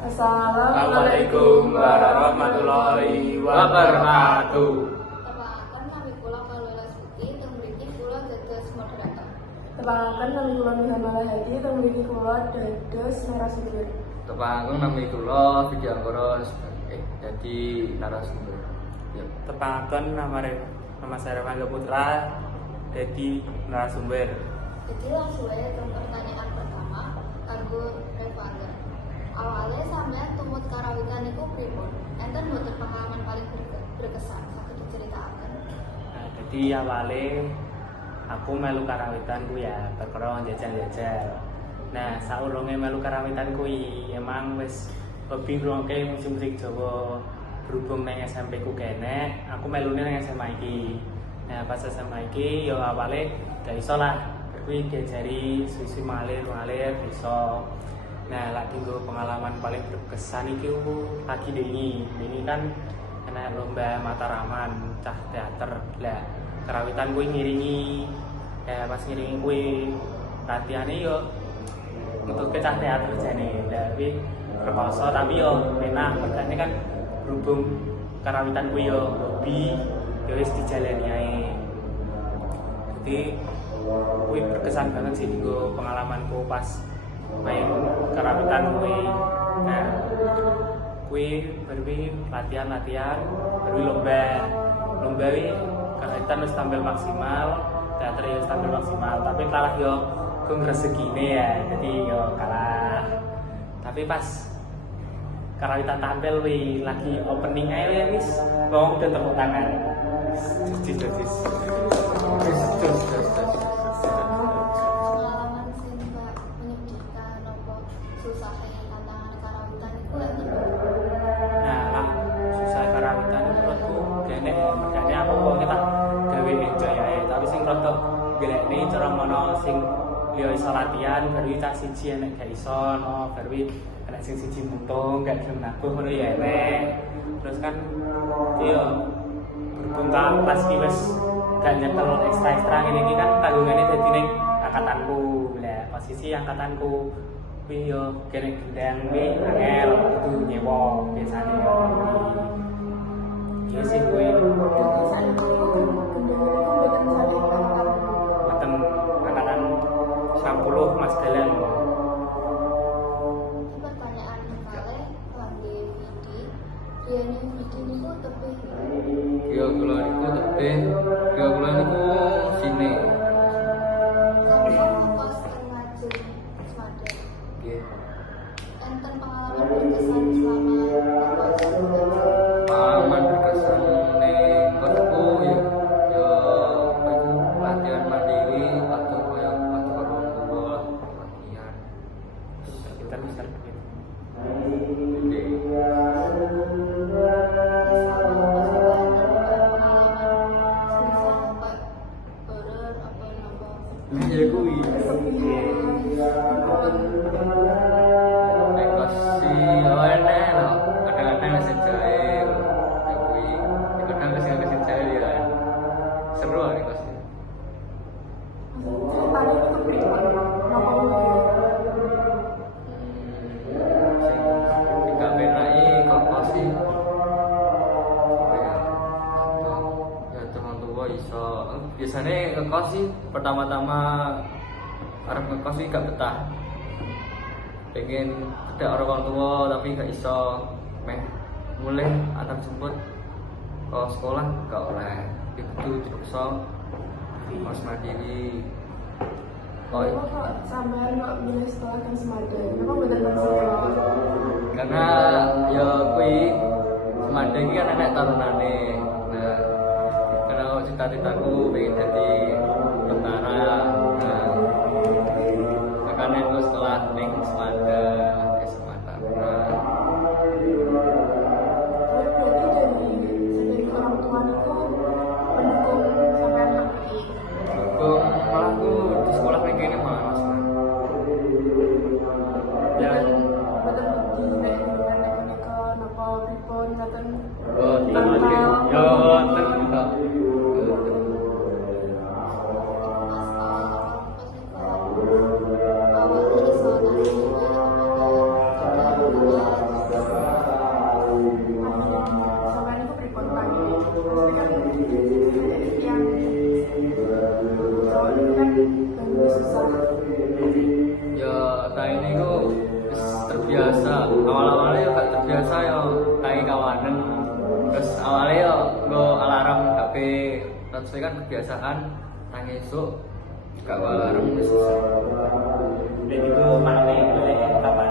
Assalamualaikum warahmatullahi wabarakatuh. Tepangaken nami kula Kalula Suti teng mriki kula dados moderator. Tepangaken nami kula Muhammad Hadi teng mriki kula dados narasumber. Tepangaken nami kula Vicky Anggara dadi narasumber. Ya. Tepangaken nama saya Rangga Putra dadi narasumber. Jadi langsung aja ke pertanyaan pertama kanggo Revanda. Awalnya sampean tumut karawitan niku pripun? Enten mboten pengalaman paling berkesan saged diceritaken? Nah, jadi awalnya aku melu karawitan ku ya perkara jajal-jajal. Nah, saurunge melu karawitan kuwi emang wis hobi ngrungokne musik Jawa. Berhubung nang SMP ku kene, aku melune nang SMA iki. Nah, pas SMA iki yo awalnya gak iso lah. Kuwi diajari suwi-suwi ngalir iso. Nah, lagi gue pengalaman paling berkesan itu lagi Dengi kan kena lomba Mataraman cah teater lah karawitan gue ngiringi pas ngiringi gue latihannya yo untuk ke cah teater jane tapi berkoso tapi yo enak makanya kan berhubung karawitan gue yo hobi yo wis dijalani ae jadi gue berkesan banget sih gue pengalamanku pas main karawitan kuwi. Nah, kuwi baru latihan baru lomba wi karawitan wis tampil maksimal, teater wis tampil maksimal, tapi kalah yo kung rezekine ya. Jadi yo kalah. Tapi pas karawitan tampil wi lagi opening ae wis wong udah tepuk tangan. Jis. Gelekne cara mono sing liya iso latihan baru cah siji enek gak iso no baru enek sing siji muntung gak gelem nabuh ngono ya enek. Terus kan iya berhubung kelas iki wis gak nyekel ekstra ngene iki kan tanggungane dadi ning angkatanku. Lah posisi angkatanku kuwi yo kene gendang kuwi angel kudu nyewa biasane yo. Iya sih kuwi angkatan 60 Mas Dalan. Pertanyaan kalih kangge Vidi. Riyane Vidi niku tebih. Yo kula niku sine. Sampun ngkos teng Ngajeng Semadan. Nggih. Enten pengalaman berkesan selama ngkos? Pengalaman berkesan ning kosku ya latihan mandiri atau kayak waktu orang tua latihan Kita besar duit. gede. Ya kuwi. Nek kosi enak lho, kadang-kadang mesin jahil. Ya kuwi, kadang mesin jahil ya. Seru nek kosi. Ceritanya itu pripun? Napa Sing gak penaki kok kosi. Ya teman tua iso. Biasanya ngekos sih pertama-tama arep ngekos sih gak betah. Pengen ada orang tua tapi gak iso. Mulai anak jemput ke sekolah gak oleh. Itu dipaksa harus mandiri. Kenapa kok sampean kok milih sekolah kan Semadan? Kenapa mboten nang sekolah? Karena ya kuwi Semadan iki kan enek tarunane. Nah, karena cita-citaku pengen jadi tentara. Nah, makanya aku sekolah ning Semadan, Nah, Berarti dari orang tua niku mendukung sampean nang iki. malah aku di sekolah kayak gini malah mas. Ya, Mboten bukti nek nek menika napa pripun ngaten. Awalnya iso nang terbiasa. Awal-awalnya ya gak terbiasa ya kayak kawanan. Terus awalnya ya nggo alarm HP, terus kan kebiasaan nang esuk gak alarm wis susah. Dan itu makne boleh kapan?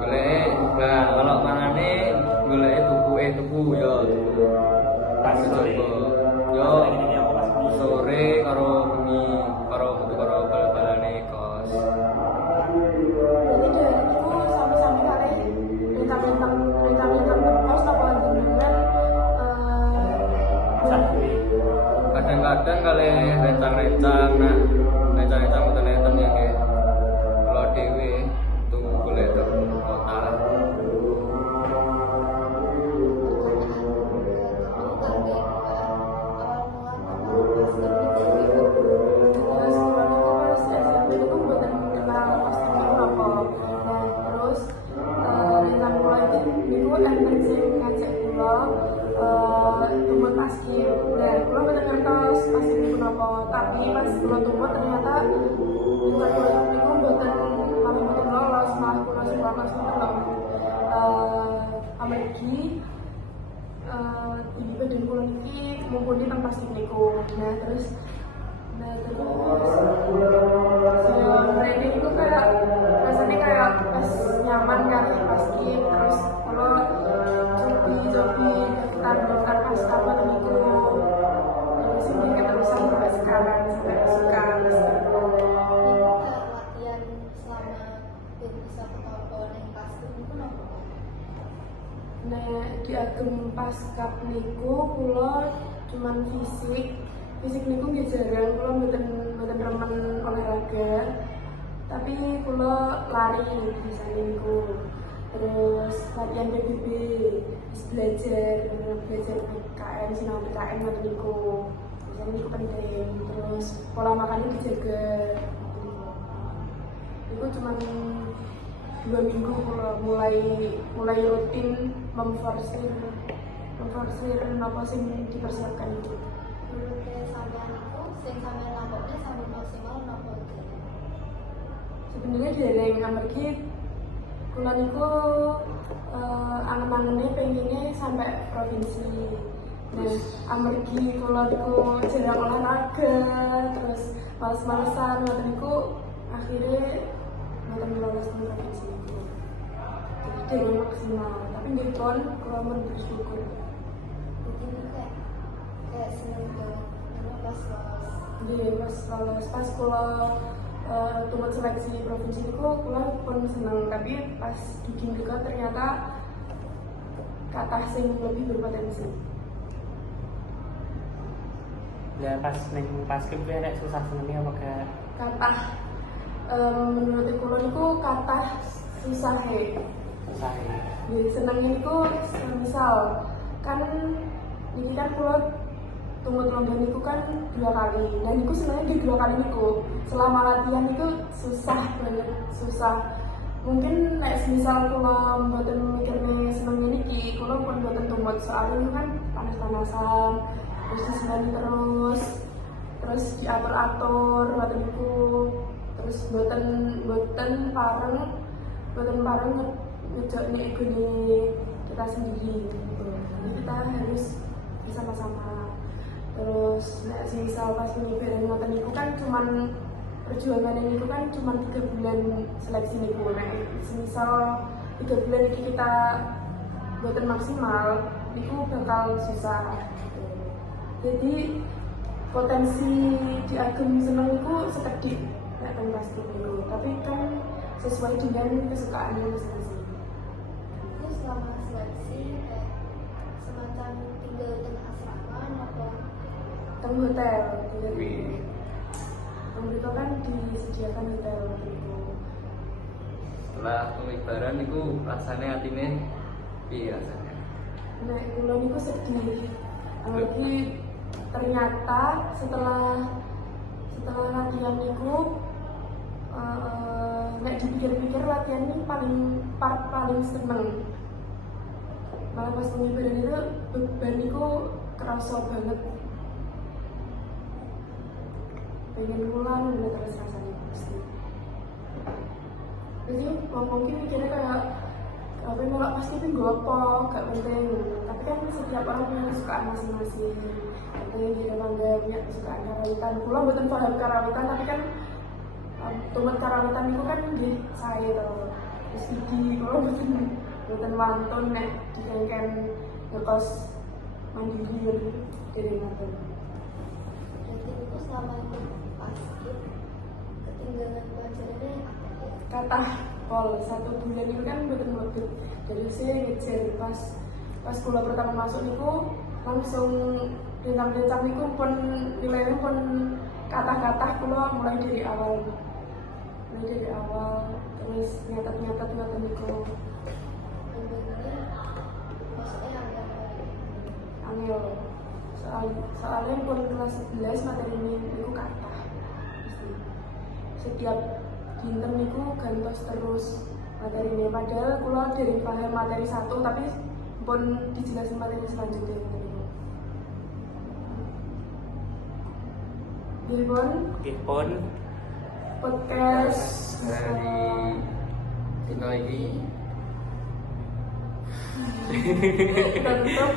Golek, nah kalau mangane golek tuku ya tuku. Pas sore. Yo Ini aku pas bengi. sore karo bengi karo metu karo bal-balane kos. Jadi dari itu sampai kali rentang kos apa jenengan Satu. Kadang-kadang kali rencang-rencang nah rencang-rencang mboten ya kayak kalau dhewe tunggu golek teng kota. terus kalau itu pas SMP itu buatan kenal pasti itu apa. Nah terus rentang mulai itu enten sing ngajak kula tumut paskib. Nah kula boten ngertos paskib itu apa, tapi pas kula tumut ternyata itu boten malah boten lolos, malah kula sing lolos itu lho. Amargi tinggi badan kula niki mumpuni teng paskib niku. Nah terus saya mereka itu kayak rasanya kayak pas nyaman kan paskib. Terus kalau cobi daftar pas apa itu terus ini keterusan sampai sekarang sampai suka Latihan selama ben bisa ketemu ning paskib niku napa? Nah di agem paskap niku kula cuman fisik niku nggih jarang, kula mboten remen olahraga, tapi kula lari biasanya niku. Terus latihan PBB, terus belajar PKN, sinau PKN ngoten niku. Biasanya niku penting. Terus pola makannya dijaga. Itu cuman 2 minggu kula mulai rutin memforsir apa sing dipersiapkan itu. Menurut sampean itu sing sampean lakoni sampai maksimal napa? Sebenarnya dari amargi kula niku angen-angennya pengennya sampai provinsi. Nah, amargi kula niku jarang olahraga, terus males-malesan ngoten niku akhirnya ngoten lolos di provinsi niku. Jadi dari maksimal, tapi nggih pun kula mun bersyukur. Begini kayak seneng banget karena pas lolos. Nggih pas kula tumut seleksi provinsi niku kula pun seneng, tapi pas duking juga ternyata kathah sing lebih berpotensi. Ya pas neng paskib kuwi nek susah senenge apa gak? Kathah menurut kula niku kathah susahe. Susah ya. Nggih senenge niku misal kan ini kan kula tumut lomba niku kan 2 kali. Dan niku sebenarnya di 2 kali niku selama latihan niku susah banget, susah. Mungkin nek misal kula mboten mikirne seneng niki, kula pun mboten tumut soalnya ini kan panas-panasan, terus disenani terus diatur-atur ngoten niku. Terus mboten pareng ngejokne egone kita sendiri gitu. Jadi kita harus bersama-sama. Terus nek misal pas pengibaran ngoten niku kan cuman perjuangan ini kan cuma 3 bulan seleksi niku. Nek misal 3 bulan iki kita boten maksimal niku bakal susah. Jadi potensi di agem seneng niku sekedhik nek teng basket niku, tapi kan sesuai dengan kesukaan masing-masing. Itu selama seleksi kayak semacam tinggal di asrama atau Teng hotel, Wih. itu kan disediakan hotel gitu. Setelah pengibaran itu rasanya atine piye rasanya? Nah, kula niku sedih. Lagi ternyata setelah latihan niku nek dipikir-pikir latihan ini paling seneng. Malah pas pengibaran itu beban niku kerasa banget. Pengen pulang udah terus rasanya pasti. Jadi mungkin mikirnya kayak melok pasti itu gue apa, gak penting. Tapi kan setiap orang punya kesukaan masing-masing. Penting di Mangga punya kesukaan karawitan. Pulang bukan paham karawitan, tapi kan tumet karawitan itu kan di saya tau. Terus iki, pulang bukan mantun nek dikengken ngekos mandiri gitu dari mantun. Berarti itu selama itu pasti ketinggalan pelajarannya apa ya? Kata pol 1 bulan itu kan betul-betul jadi saya ngejar pas kuliah pertama masuk niku langsung rencang-rencang niku pun nilainya pun kata-kata kuliah mulai dari awal terus nyatet niku Bener-bener maksudnya angel soalnya pun kelas 11 materi ini niku kata setiap dinten niku gantos terus materi ini padahal kula dari paham materi 1 tapi pun dijelasin materi selanjutnya Pun podcast dari dino iki tutup.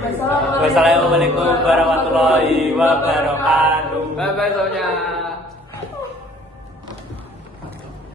Wassalamualaikum warahmatullahi wabarakatuh. bye bye semuanya.